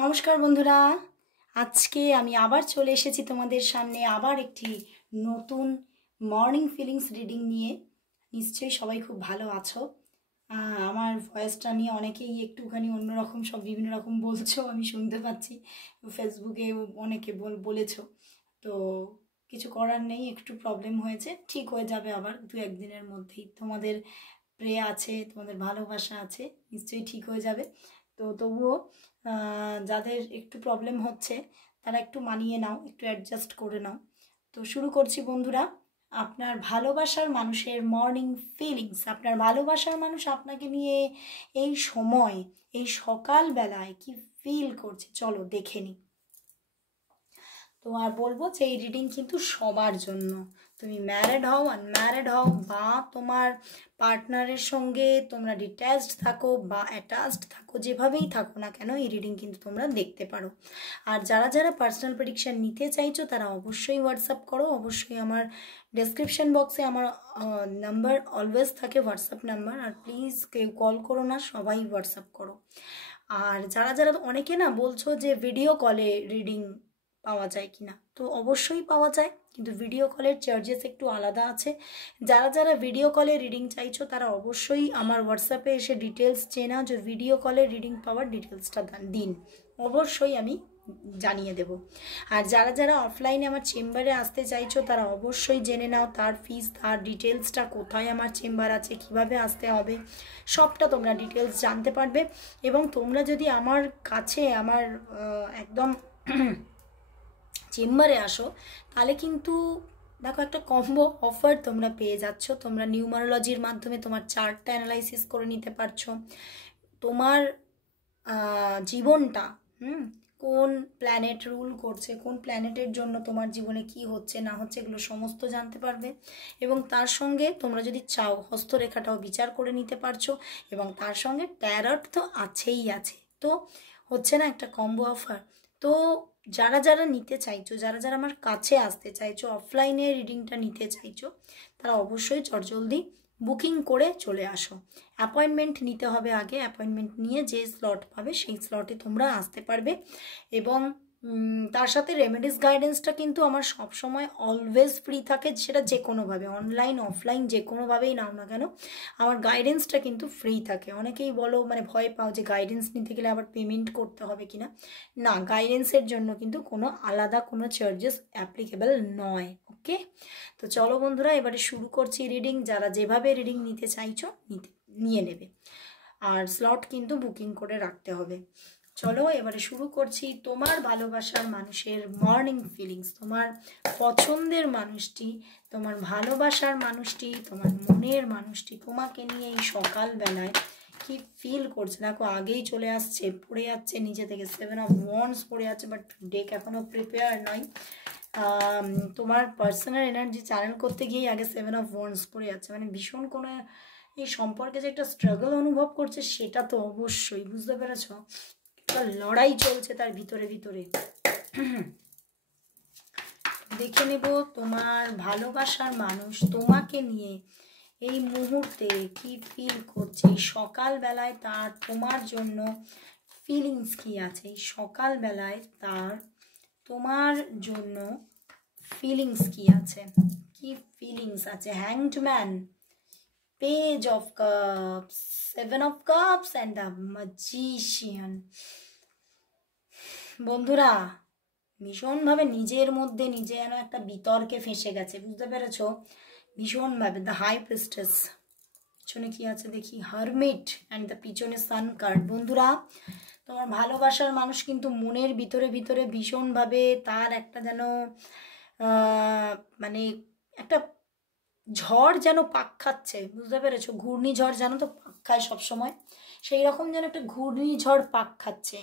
নমস্কার বন্ধুরা, আজকে আমি আবার চলে এসেছি তোমাদের সামনে আবার একটি নতুন মর্নিং ফিলিংস রিডিং নিয়ে। নিশ্চয়ই সবাই খুব ভালো আছো। আমার ভয়েসটা নিয়ে অনেকেই একটুখানি অন্যরকম সব বিভিন্ন রকম বলছো, আমি শুনতে পাচ্ছি। ফেসবুকে অনেকে বলেছো, তো কিছু করার নেই, একটু প্রবলেম হয়েছে, ঠিক হয়ে যাবে আবার দু একদিনের মধ্যেই। তোমাদের প্রে আছে, তোমাদের ভালোবাসা আছে, নিশ্চয়ই ঠিক হয়ে যাবে। তো তবুও যাদের একটু প্রবলেম হচ্ছে তারা একটু মানিয়ে নাও, একটু অ্যাডজাস্ট করে নাও। তো শুরু করছি বন্ধুরা। আপনার ভালোবাসার মানুষের মর্নিং ফিলিংস। আপনার ভালোবাসার মানুষ আপনাকে নিয়ে এই সময়, এই সকালবেলায় কি ফিল করছে, চলো দেখে নিই। তো আর বলবো যে এই রিডিং কিন্তু সবার জন্য। তুমি ম্যারিড হও, আনম্যারিড হও, বা তোমার পার্টনারের সঙ্গে তোমরা ডিট্যাচড থাকো বা অ্যাটাচড থাকো, যেভাবেই থাকো না কেন এই রিডিং কিন্তু তোমরা দেখতে পারো। আর যারা যারা পার্সোনাল প্রেডিকশন নিতে চাইছো তারা অবশ্যই হোয়াটসঅ্যাপ করো। অবশ্যই আমার ডেসক্রিপশন বক্সে আমার নাম্বার অলওয়েজ থাকে, হোয়াটসঅ্যাপ নাম্বার। আর প্লিজ কেউ কল করো না, সবাই হোয়াটসঅ্যাপ করো। আর যারা যারা অনেকে না বলছো যে ভিডিও কলে রিডিং পাওয়া যায় কিনা, তো অবশ্যই পাওয়া যায়, কিন্তু ভিডিও কলের চার্জেস একটু আলাদা আছে। যারা যারা ভিডিও কলে রিডিং চাইছো তারা অবশ্যই আমার হোয়াটসঅ্যাপে এসে ডিটেলস চেয়ে নাও যে ভিডিও কলে রিডিং পাওয়ার ডিটেলসটা দিন, অবশ্যই আমি জানিয়ে দেব। আর যারা যারা অফলাইনে আমার চেম্বারে আসতে চাইছো তারা অবশ্যই জেনে নাও তার ফিস, তার ডিটেলসটা, কোথায় আমার চেম্বার আছে, কিভাবে আসতে হবে, সবটা তোমরা ডিটেলস জানতে পারবে। এবং তোমরা যদি আমার কাছে আমার একদম চেম্বারে আসো তাহলে কিন্তু দেখো একটা কম্বো অফার তোমরা পেয়ে যাচ্ছ। তোমরা নিউমারোলজির মাধ্যমে তোমার চার্টটা অ্যানালাইসিস করে নিতে পারছো। তোমার জীবনটা কোন প্ল্যানেট রুল করছে, কোন প্ল্যানেটের জন্য তোমার জীবনে কি হচ্ছে না হচ্ছে, এগুলো সমস্ত জানতে পারবে। এবং তার সঙ্গে তোমরা যদি চাও হস্তরেখাটাও বিচার করে নিতে পারছো। এবং তার সঙ্গে ট্যারট তো আছেই আছে। তো হচ্ছে না একটা কম্বো অফার। তো যারা যারা নিতে চাইছো, যারা যারা আমার কাছে আসতে চাইছো, অফলাইনে রিডিংটা নিতে চাইছো, তারা অবশ্যই চটজলদি বুকিং করে চলে আসো। অ্যাপয়েন্টমেন্ট নিতে হবে আগে, অ্যাপয়েন্টমেন্ট নিয়ে যে স্লট পাবে সেই স্লটে তোমরা আসতে পারবে। এবং তার সাথে রেমেডিস গাইডেন্সটা কিন্তু আমার সব সময় অলওয়েজ ফ্রি থাকে, সেটা যে কোনোভাবে অনলাইন অফলাইন যে কোনোভাবেই নাও না কেন আমার গাইডেন্সটা কিন্তু ফ্রি থাকে। অনেকেই বলো মানে ভয় পাও যে গাইডেন্স নিতে গেলে আবার পেমেন্ট করতে হবে কিনা। না, গাইডেন্সের জন্য কিন্তু কোনো আলাদা কোনো চার্জেস অ্যাপ্লিকেবল নয়। ওকে, তো চলো বন্ধুরা এবারে শুরু করছি রিডিং। যারা যেভাবে রিডিং নিতে চাইছো নিয়ে নেবে, আর স্লট কিন্তু বুকিং করে রাখতে হবে। চলো এবারে শুরু করছি। তোমার ভালোবাসার মানুষের মর্নিং ফিলিংস, তোমার পছন্দের মানুষটি, তোমার ভালোবাসার মানুষটি, তোমার মনের মানুষটি তোমাকে নিয়ে এই সকালবেলায় কি ফিল করছে। দেখো আগেই চলে আসছে, পড়ে যাচ্ছে নিচে থেকে 7 of Wands পড়ে যাচ্ছে, বাট ডেক এখনো প্রিপেয়ার নয়। তোমার পার্সোনাল এনার্জি চ্যানেল করতে গিয়েই আগে 7 of Wands পড়ে যাচ্ছে, মানে ভীষণ কোনো এই সম্পর্কে যে একটা স্ট্রাগল অনুভব করছে সেটা তো অবশ্যই বুঝতে পেরেছ। একটা লড়াই চলছে তার ভিতরে ভিতরে। দেখে নেব তোমার ভালোবাসার মানুষ তোমাকে নিয়ে এই মুহূর্তে কি ফিল করছে, সকালবেলায় তার তোমার জন্য ফিলিংস কি আছে, এই সকালবেলায় তার তোমার জন্য ফিলিংস কি আছে, কি ফিলিংস আছে। Hanged man, page of cups, 7 of Cups and the magician. বন্ধুরা ভীষণভাবে নিজের মধ্যে নিজে যেন একটা বিতর্কে ফেঁসে গেছে, বুঝতে পেরেছ, ভীষণভাবে। দ্য হাই প্রিস্টেস, পিছনে কি আছে দেখি, হারমিট অ্যান্ড দ্য পিছনে সান কার্ড। বন্ধুরা তোমার ভালোবাসার মানুষ কিন্তু মনের ভিতরে ভিতরে ভীষণভাবে তার একটা যেন মানে একটা ঝড় যেন পাক খাচ্ছে, বুঝতে পেরেছো। ঘূর্ণিঝড় যেন তো পাক খায় সবসময়, সেই রকম যেন একটা ঘূর্ণিঝড় পাক খাচ্ছে,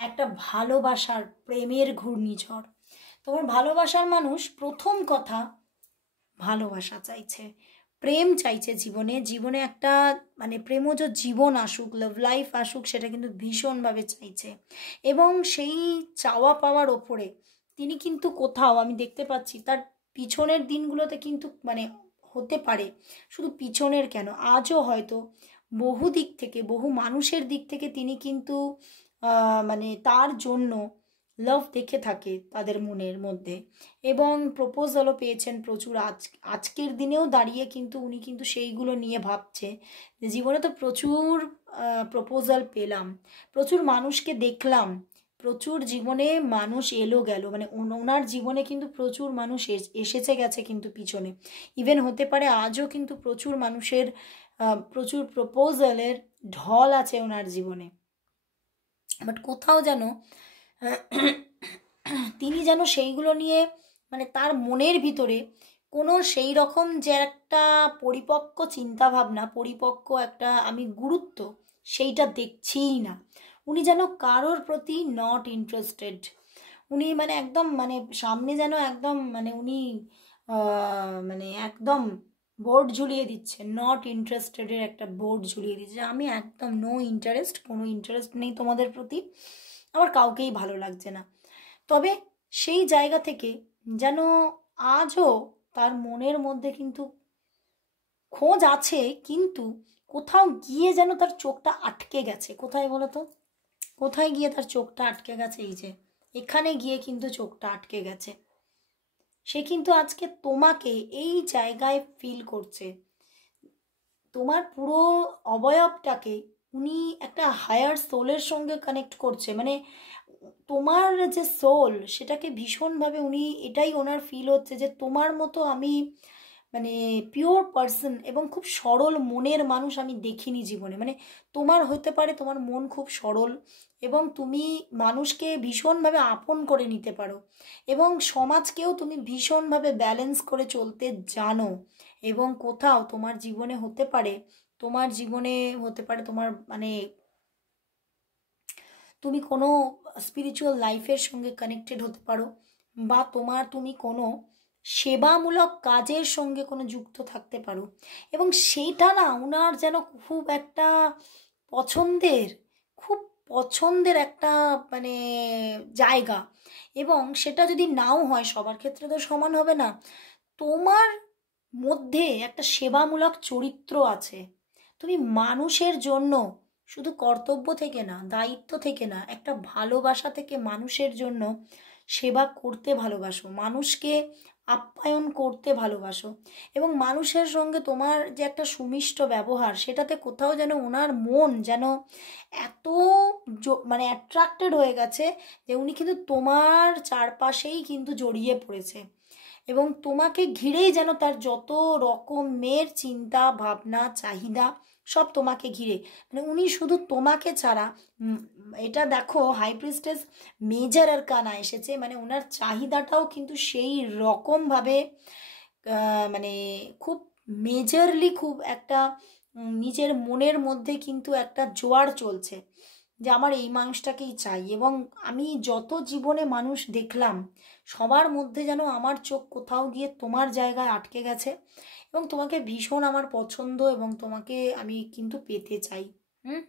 একটা ভালোবাসার প্রেমের ঘূর্ণিঝড়। তোমার ভালোবাসার মানুষ প্রথম কথা ভালোবাসা চাইছে, প্রেম চাইছে জীবনে, জীবনে একটা মানে প্রেমজ জীবন আসুক, লাভ লাইফ আসুক, সেটা কিন্তু ভীষণভাবে চাইছে। এবং সেই চাওয়া পাওয়ার ওপরে তিনি কিন্তু কোথাও আমি দেখতে পাচ্ছি তার পিছনের দিনগুলোতে কিন্তু মানে হতে পারে, শুধু পিছনের কেন আজও হয়তো বহু দিক থেকে, বহু মানুষের দিক থেকে তিনি কিন্তু মানে তার জন্য লাভ দেখে থাকে তাদের মনের মধ্যে, এবং প্রপোজালও পেয়েছেন প্রচুর। আজকের দিনেও দাঁড়িয়ে কিন্তু উনি কিন্তু সেইগুলো নিয়ে ভাবছে যে জীবনে তো প্রচুর প্রপোজাল পেলাম, প্রচুর মানুষকে দেখলাম, প্রচুর জীবনে মানুষ এলো গেল, মানে ওনার জীবনে কিন্তু প্রচুর মানুষ এসেছে গেছে কিন্তু পিছনে। ইভেন হতে পারে আজও কিন্তু প্রচুর মানুষের প্রচুর প্রপোজালের ঢল আছে ওনার জীবনে। বাট কোথাও যেন তিনি যেন সেইগুলো নিয়ে, মানে তার মনের ভিতরে কোনো সেই রকম যে একটা পরিপক্ক চিন্তাভাবনা, পরিপক্ক একটা আমি গুরুত্ব, সেইটা দেখছিই না। উনি যেন কারোর প্রতি নট ইন্টারেস্টেড। উনি মানে একদম মানে সামনে যেন একদম মানে উনি মানে একদম বোর্ড ঝুলিয়ে দিচ্ছে, নট ইন্টারেস্টেডের একটা বোর্ড ঝুলিয়ে দিচ্ছে, আমি একদম নো ইন্টারেস্ট, কোনো ইন্টারেস্ট নেই তোমাদের প্রতি, আমার কাউকেই ভালো লাগছে না। তবে সেই জায়গা থেকে যেন আজও তার মনের মধ্যে কিন্তু খোঁজ আছে, কিন্তু কোথাও গিয়ে যেন তার চোখটা আটকে গেছে। কোথায় বলো তো, কোথায় গিয়ে তার চোখটা আটকে গেছে? এই যে এখানে গিয়ে কিন্তু চোখটা আটকে গেছে। সে কিন্তু আজকে তোমাকে এই জায়গায় ফিল করছে, তোমার পুরো অবয়বটাকে উনি একটা হায়ার সোলের সঙ্গে কানেক্ট করছে, মানে তোমার যে সোল সেটাকে ভীষণভাবে উনি, এটাই ওনার ফিল হচ্ছে যে তোমার মতো আমি মানে পিওর পার্সন এবং খুব সরল মনের মানুষ আমি দেখিনি জীবনে। মানে তোমার হতে পারে তোমার মন খুব সরল এবং তুমি মানুষকে ভীষণভাবে আপন করে নিতে পারো এবং সমাজকেও তুমি ভীষণভাবে ব্যালেন্স করে চলতে জানো, এবং কোথাও তোমার জীবনে হতে পারে, তোমার জীবনে হতে পারে তোমার মানে তুমি কোনো স্পিরিচুয়াল লাইফের সঙ্গে কানেক্টেড হতে পারো, বা তুমি কোনো সেবামূলক কাজের সঙ্গে কোনো যুক্ত থাকতে পারো, এবং সেইটা না ওনার যেন খুব একটা পছন্দের, খুব পছন্দের একটা মানে জায়গা। এবং সেটা যদি নাও হয়, সবার ক্ষেত্রে তো সমান হবে না, তোমার মধ্যে একটা সেবামূলক চরিত্র আছে। তুমি মানুষের জন্য শুধু কর্তব্য থেকে না, দায়িত্ব থেকে না, একটা ভালোবাসা থেকে মানুষের জন্য সেবা করতে ভালোবাসো, মানুষকে আপ্যায়ন করতে ভালোবাসো, এবং মানুষের সঙ্গে তোমার যে একটা সুমিষ্ট ব্যবহার, সেটাতে কোথাও যেন ওনার মন যেন এত মানে অ্যাট্রাক্টেড হয়ে গেছে যে উনি কিন্তু তোমার চারপাশেই কিন্তু জড়িয়ে পড়েছে, এবং তোমাকে ঘিরেই যেন তার যত রকমের চিন্তা ভাবনা চাহিদা সব তোমাকে ঘিরে, মানে উনি শুধু তোমাকে ছাড়া এটা দেখো হাই প্রিস্টেস মেজর আর কানা এসেছে, মানে ওনার চাহিদাটাও কিন্তু সেই রকমভাবে মানে খুব মেজরলি, খুব একটা নিজের মনের মধ্যে কিন্তু একটা জোয়ার চলছে যে আমার এই মানুষটাকেই চাই। এবং আমি যত জীবনে মানুষ দেখলাম সবার মধ্যে যেন আমার চোখ কোথাও গিয়ে তোমার জায়গায় আটকে গেছে, এবং তোমাকে ভীষণ আমার পছন্দ, এবং তোমাকে আমি কিন্তু পেতে চাই। হুম।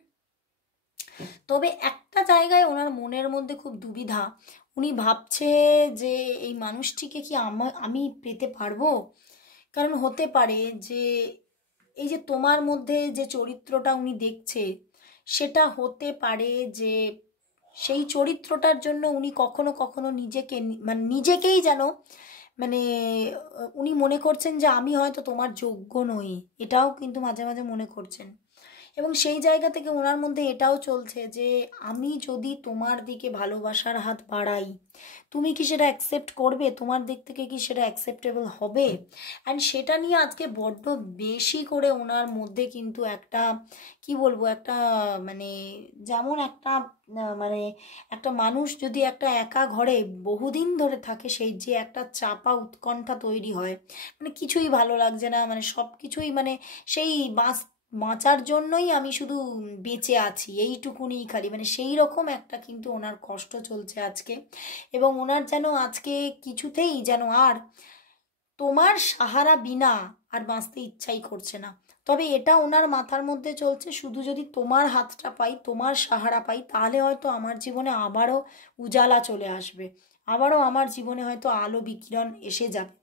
তবে একটা জায়গায় ওনার মনের মধ্যে খুব দুবিধা, উনি ভাবছে যে এই মানুষটিকে কি আমি পেতে পারবো? কারণ হতে পারে যে এই যে তোমার মধ্যে যে চরিত্রটা উনি দেখছে, সেটা হতে পারে যে সেই চরিত্রটার জন্য উনি কখনো কখনো নিজেকে মানে নিজেকেই যেন মানে উনি মনে করছেন যে আমি হয়তো তোমার যোগ্য নই, এটাও কিন্তু মাঝে মাঝে মনে করছেন। এবং সেই জায়গা থেকে ওনার মধ্যে এটাও চলছে যে আমি যদি তোমার দিকে ভালোবাসার হাত বাড়াই, তুমি কি সেটা অ্যাকসেপ্ট করবে? তোমার দিক থেকে কি সেটা অ্যাকসেপ্টেবল হবে? অ্যান্ড সেটা নিয়ে আজকে বড্ড বেশি করে ওনার মধ্যে কিন্তু একটা কি বলবো, একটা মানে যেমন একটা মানে একটা মানুষ যদি একটা একা ঘরে বহুদিন ধরে থাকে, সেই যে একটা চাপা উৎকণ্ঠা তৈরি হয়, মানে কিছুই ভালো লাগছে না, মানে সব কিছুই মানে সেই বাঁচার জন্যই আমি শুধু বেঁচে আছি এইটুকুনি খালি, মানে সেই রকম একটা কিন্তু ওনার কষ্ট চলছে আজকে। এবং ওনার যেন আজকে কিছুতেই যেন আর তোমার সাহারা বিনা আর বাঁচতে ইচ্ছাই করছে না। তবে এটা ওনার মাথার মধ্যে চলছে, শুধু যদি তোমার হাতটা পাই, তোমার সাহারা পাই, তাহলে হয়তো আমার জীবনে আবারও উজালা চলে আসবে, আবারও আমার জীবনে হয়তো আলো বিকিরণ এসে যাবে।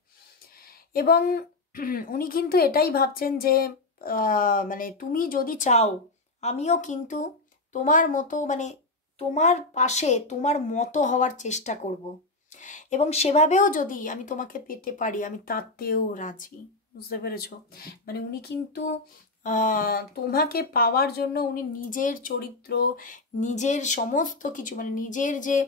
এবং উনি কিন্তু এটাই ভাবছেন যে মানে তুমি যদি চাও, আমিও কিন্তু তোমার মতো মানে তোমার পাশে তোমার মতো হওয়ার চেষ্টা করব, এবং সেভাবেও যদি আমি তোমাকে পেতে পারি আমি তাতেও রাজি। বুঝতে পেরেছো? মানে উনি কিন্তু তোমাকে পাওয়ার জন্য উনি নিজের চরিত্র, নিজের সমস্ত কিছু, মানে নিজের যে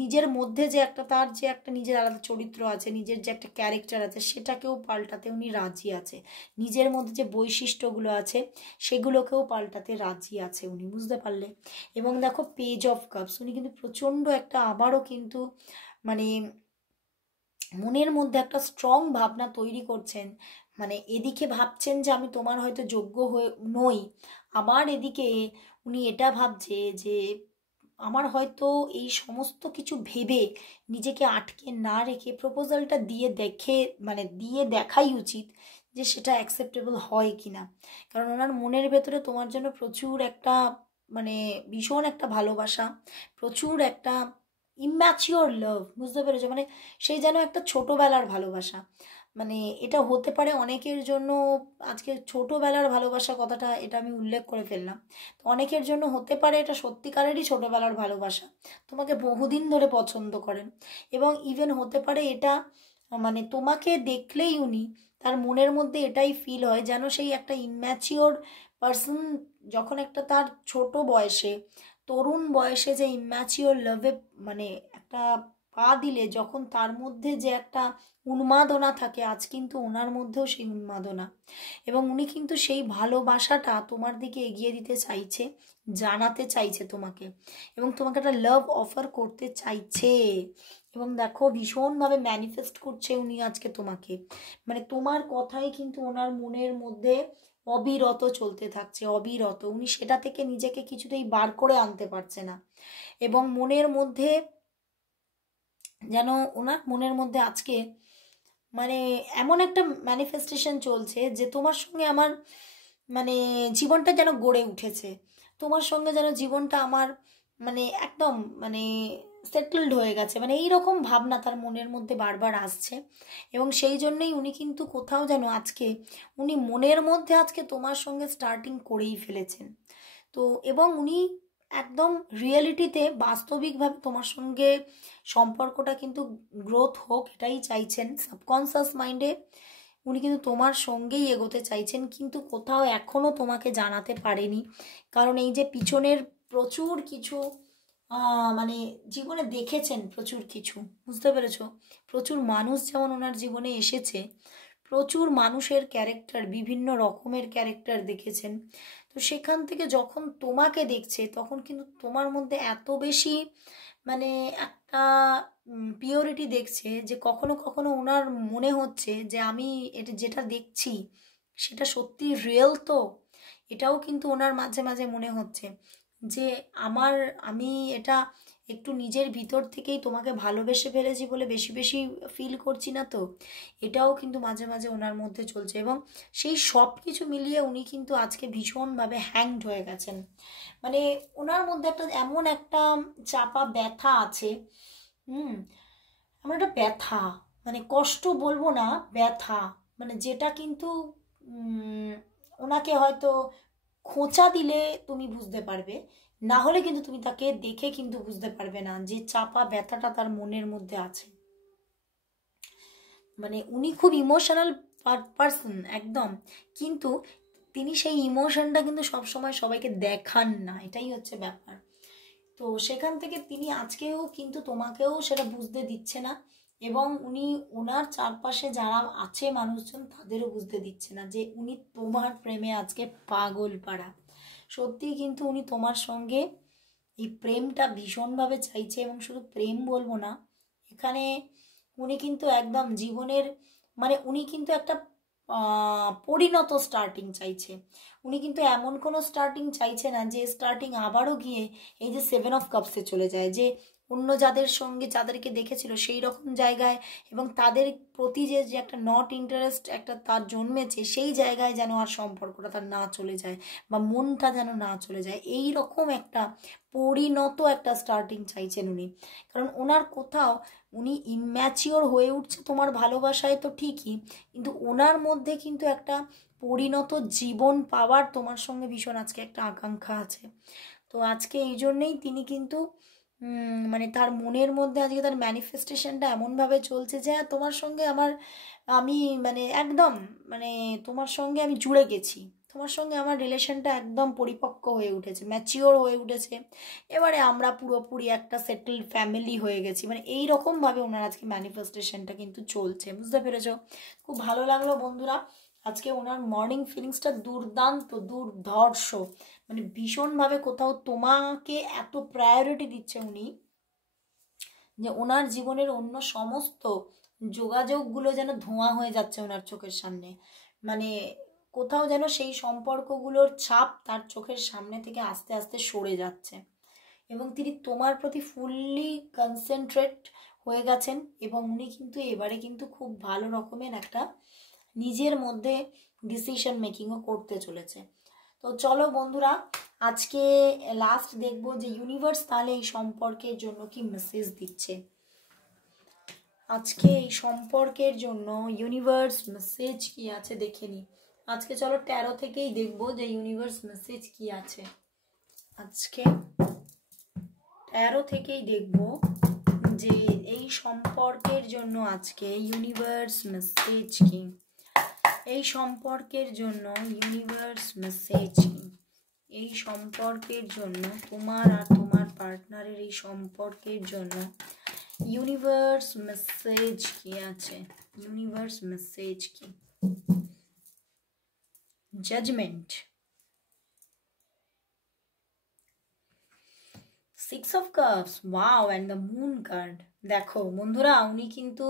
নিজের মধ্যে যে একটা তার যে একটা নিজের আলাদা চরিত্র আছে, নিজের যে একটা ক্যারেক্টার আছে, সেটাকেও পাল্টাতে উনি রাজি আছে। নিজের মধ্যে যে বৈশিষ্ট্যগুলো আছে সেগুলোকেও পাল্টাতে রাজি আছে উনি। বুঝতে পারলে? এবং দেখো পেজ অফ কাপস, উনি কিন্তু প্রচণ্ড একটা আবারও কিন্তু মানে মনের মধ্যে একটা স্ট্রং ভাবনা তৈরি করছেন। মানে এদিকে ভাবছেন যে আমি তোমার হয়তো যোগ্য হয়ে নই, আবার এদিকে উনি এটা ভাবছে যে আমার হয়তো এই সমস্ত কিছু ভেবে নিজেকে আটকে না রেখে প্রপোজালটা দিয়ে দেখে, মানে দিয়ে দেখাই উচিত যে সেটা অ্যাকসেপ্টেবল হয় কি না। কারণ ওনার মনের ভেতরে তোমার জন্য প্রচুর একটা মানে ভীষণ একটা ভালোবাসা, প্রচুর একটা ইম্যাচিওর লাভ। বুঝতে পেরেছো? মানে সেই যেন একটা ছোটোবেলার ভালোবাসা। মানে এটা হতে পারে অনেকের জন্য, আজকে ছোটোবেলার ভালোবাসা কথাটা এটা আমি উল্লেখ করে ফেললাম, তো অনেকের জন্য হতে পারে এটা সত্যিকারেরই ছোটোবেলার ভালোবাসা, তোমাকে বহুদিন ধরে পছন্দ করেন। এবং ইভেন হতে পারে এটা মানে তোমাকে দেখলেই উনি তার মনের মধ্যে এটাই ফিল হয় যেন সেই একটা ইম্যাচিওর পার্সন যখন একটা তার ছোট বয়সে, তরুণ বয়সে যে ইম্যাচিওর লাভে মানে একটা পা দিলে যখন তার মধ্যে যে একটা উন্মাদনা থাকে, আজ কিন্তু ওনার মধ্যেও সেই উন্মাদনা, এবং উনি কিন্তু সেই ভালোবাসাটা তোমার দিকে এগিয়ে দিতে চাইছে, জানাতে চাইছে তোমাকে, এবং তোমাকে একটা লাভ অফার করতে চাইছে। এবং দেখো ভীষণভাবে ম্যানিফেস্ট করছে উনি আজকে তোমাকে, মানে তোমার কথাই কিন্তু ওনার মনের মধ্যে অবিরত চলতে থাকছে, অবিরত। উনি সেটা থেকে নিজেকে কিছুতেই বার করে আনতে পারছে না, এবং মনের মধ্যে যেন ওনার মনের মধ্যে আজকে মানে এমন একটা ম্যানিফেস্টেশন চলছে যে তোমার সঙ্গে আমার মানে জীবনটা যেন গড়ে উঠেছে, তোমার সঙ্গে যেন জীবনটা আমার মানে একদম মানে সেটেলড হয়ে গেছে, মানে এই রকম ভাবনা তার মনের মধ্যে বারবার আসছে। এবং সেই জন্যই উনি কিন্তু কোথাও যেন আজকে উনি মনের মধ্যে আজকে তোমার সঙ্গে স্টার্টিং করেই ফেলেছেন। তো এবং উনি একদম রিয়েলিটিতে বাস্তবিকভাবে তোমার সঙ্গে সম্পর্কটা কিন্তু গ্রোথ হোক এটাই চাইছেন সাবকনসিয়াস মাইন্ডে। উনি কিন্তু তোমার সঙ্গেই এগোতে চাইছেন, কিন্তু কোথাও এখনও তোমাকে জানাতে পারেনি, কারণ এই যে পিছনের প্রচুর কিছু মানে জীবনে দেখেছেন প্রচুর কিছু। বুঝতে পেরেছো? প্রচুর মানুষ যেমন ওনার জীবনে এসেছে, প্রচুর মানুষের ক্যারেক্টার, বিভিন্ন রকমের ক্যারেক্টার দেখেছেন। তো সেখান থেকে যখন তোমাকে দেখছে তখন কিন্তু তোমার মধ্যে এত বেশি মানে একটা পিওরিটি দেখছে যে কখনো কখনো ওনার মনে হচ্ছে যে আমি এটা যেটা দেখছি সেটা সত্যি রিয়েল। তো এটাও কিন্তু ওনার মাঝে মাঝে মনে হচ্ছে যে আমি এটা একটু নিজের ভিতর থেকেই তোমাকে ভালোবেসে ফেলেছি বলে বেশি বেশি ফিল করছি না তো, এটাও কিন্তু মাঝে মাঝে ওনার মধ্যে চলছে। এবং সেই সব কিছু মিলিয়ে উনি কিন্তু আজকে ভীষণভাবে হ্যাংড হয়ে গেছেন। মানে ওনার মধ্যে একটা এমন একটা চাপা ব্যথা আছে, এমন একটা ব্যথা, মানে কষ্ট বলবো না, ব্যথা, মানে যেটা কিন্তু ওনাকে হয়তো খোঁচা দিলে তুমি বুঝতে পারবে, না হলে কিন্তু তুমি তাকে দেখে কিন্তু বুঝতে পারবে না যে চাপা ব্যথাটা তার মনের মধ্যে আছে। মানে উনি খুব ইমোশনাল পার্সন একদম, কিন্তু তিনি সেই ইমোশনটা কিন্তু সবসময় সবাইকে দেখান না, এটাই হচ্ছে ব্যাপার। তো সেখান থেকে তিনি আজকেও কিন্তু তোমাকেও সেটা বুঝতে দিচ্ছে না, এবং উনি ওনার চারপাশে যারা আছে মানুষজন তাদেরও বুঝতে দিচ্ছে না যে উনি তোমার প্রেমে আজকে পাগল পাড়া। সত্যি কিন্তু উনি তোমার সঙ্গে এই প্রেমটা ভীষণভাবে চাইছে, এবং শুধু প্রেম বলবো না, এখানে উনি কিন্তু একদম জীবনের মানে উনি কিন্তু একটা পরিণত স্টার্টিং চাইছে। উনি কিন্তু এমন কোনো স্টার্টিং চাইছে না যে স্টার্টিং আবারও গিয়ে এই যে 7 অফ কাপসে চলে যায়, যে অন্য যাদের সঙ্গে যাদেরকে দেখেছিল সেই রকম জায়গায়, এবং তাদের প্রতি যে যে একটা নট ইন্টারেস্ট একটা তার জন্মেছে সেই জায়গায় যেন আর সম্পর্কটা তার না চলে যায়, বা মনটা যেন না চলে যায়, এই রকম একটা পরিণত একটা স্টার্টিং চাইছেন উনি। কারণ ওনার কোথাও উনি ইম্যাচিওর হয়ে উঠছে তোমার ভালোবাসায় তো ঠিকই, কিন্তু ওনার মধ্যে কিন্তু একটা পরিণত জীবন পাওয়ার তোমার সঙ্গে ভীষণ আজকে একটা আকাঙ্ক্ষা আছে। তো আজকে এই জন্যেই তিনি কিন্তু মানে তার মনের মধ্যে আজকে তার ম্যানিফেস্টেশনটা এমনভাবে চলছে যে হ্যাঁ তোমার সঙ্গে আমি মানে একদম মানে তোমার সঙ্গে আমি জুড়ে গেছি, তোমার সঙ্গে আমার রিলেশনটা একদম পরিপক্ক হয়ে উঠেছে, ম্যাচিওর হয়ে উঠেছে, এবারে আমরা পুরোপুরি একটা সেটেলড ফ্যামিলি হয়ে গেছি, মানে এই রকমভাবে ওনার আজকে ম্যানিফেস্টেশনটা কিন্তু চলছে, বুঝতে পেরেছো? খুব ভালো লাগলো বন্ধুরা, আজকে ওনার মর্নিং ফিলিংসটা দুর্দান্ত দুর্ধর্ষ, মানে ভীষণভাবে কোথাও তোমাকে এত প্রায়োরিটি দিচ্ছে উনি যে ওনার জীবনের অন্য সমস্ত যোগাযোগগুলো যেন ধোঁয়া হয়ে যাচ্ছে ওনার চোখের সামনে, মানে কোথাও যেন সেই সম্পর্কগুলোর ছাপ তার চোখের সামনে থেকে আস্তে আস্তে সরে যাচ্ছে এবং তিনি তোমার প্রতি ফুললি কনসেন্ট্রেট হয়ে গেছেন এবং উনি কিন্তু এবারে কিন্তু খুব ভালো রকমের একটা নিজের মধ্যে ডিসিশন মেকিংও করতে চলেছে। তো চলো বন্ধুরা, আজকে লাস্ট দেখবো যে ইউনিভার্স তাহলে এই সম্পর্কের জন্য কি মেসেজ দিচ্ছে। আজকে এই সম্পর্কের জন্য ইউনিভার্স মেসেজ কি আছে দেখে নি। আজকে চলো 13 থেকেই দেখবো যে ইউনিভার্স মেসেজ কি আছে। আজকে 13 থেকেই দেখবো যে এই সম্পর্কের জন্য আজকে ইউনিভার্স মেসেজ কি, এই সম্পর্কের জন্য ইউনিভার্স মেসেজ কি, এই সম্পর্কের জন্য তোমার আর তোমার পার্টনারের এই সম্পর্কের জন্য ইউনিভার্স মেসেজ কি আছে, ইউনিভার্স মেসেজ কি। Judgement, 6 of Cups, wow, and the moon card. দেখো বন্ধুরা, উনি কিন্তু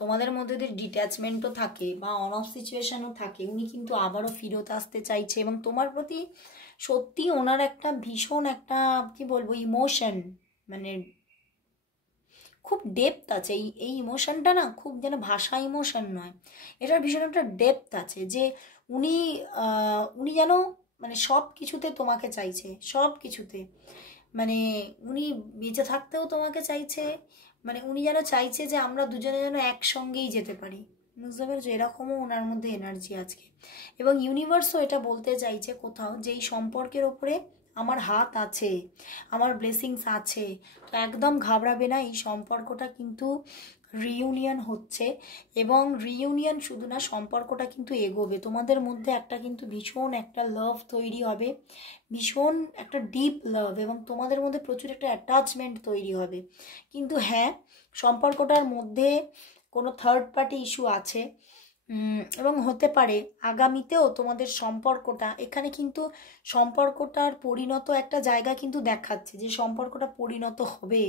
তোমাদের মধ্যে যে ডিট্যাচমেন্টও থাকে বা অন অফ সিচুয়েশনও থাকে, উনি কিন্তু আবারও ফিরত আসতে চাইছে এবং তোমার প্রতি সত্যি ওনার একটা ভীষণ একটা কি বলবো ইমোশন, মানে খুব ডেপথ আছে এই ইমোশনটা না, খুব যেন ভাষা ইমোশন নয়, এটার ভীষণ একটা ডেপথ আছে যে উনি উনি যেন মানে সব কিছুতে তোমাকে চাইছে, সব কিছুতে, মানে উনি বেঁচে থাকতেও তোমাকে চাইছে, মানে উনি যেন চাইছে যে আমরা দুজনে যেন একসঙ্গেই যেতে পারি, বুঝতে পেরেছো? এরকমও ওনার মধ্যে এনার্জি আজকে এবং ইউনিভার্সও এটা বলতে চাইছে কোথাও যে এই সম্পর্কের ওপরে আমার হাত আছে, আমার ব্লেসিংস আছে, তো একদম ঘাবড়াবে না, এই সম্পর্কটা কিন্তু রিইউনিয়ন হচ্ছে এবং রিইউনিয়ন শুধু না, সম্পর্কটা কিন্তু এগোবে, তোমাদের মধ্যে একটা কিন্তু ভীষণ একটা লাভ তৈরি হবে, ভীষণ একটা ডিপ লাভ এবং তোমাদের মধ্যে প্রচুর একটা অ্যাটাচমেন্ট তৈরি হবে। কিন্তু হ্যাঁ, সম্পর্কটার মধ্যে কোনো থার্ড পার্টি ইস্যু আছে এবং হতে পারে আগামীতেও তোমাদের সম্পর্কটা, এখানে কিন্তু সম্পর্কটার পরিণত একটা জায়গা কিন্তু দেখাচ্ছে যে সম্পর্কটা পরিণত হবে,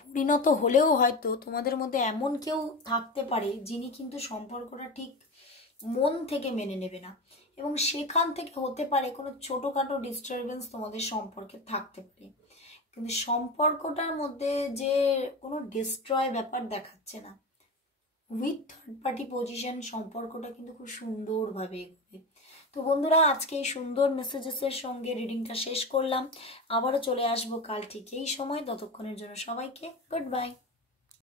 পরিণত হলেও হয়তো তোমাদের মধ্যে এমন কেউ থাকতে পারে যিনি কিন্তু সম্পর্কটা ঠিক মন থেকে মেনে নেবে না এবং সেখান থেকে হতে পারে কোনো ছোটোখাটো ডিস্টারবেন্স তোমাদের সম্পর্কে থাকতে পারে, কিন্তু সম্পর্কটার মধ্যে যে কোনো ডিস্ট্রয় ব্যাপার দেখাচ্ছে না, উইথ থার্ড পার্টি পজিশন সম্পর্কটা কিন্তু খুব সুন্দরভাবে এগোবে। তো বন্ধুরা, আজকে এই সুন্দর মেসেজেসের সঙ্গে রিডিংটা শেষ করলাম, আবারও চলে আসবো কাল ঠিক এই সময়, ততক্ষণের জন্য সবাইকে গুড বাই।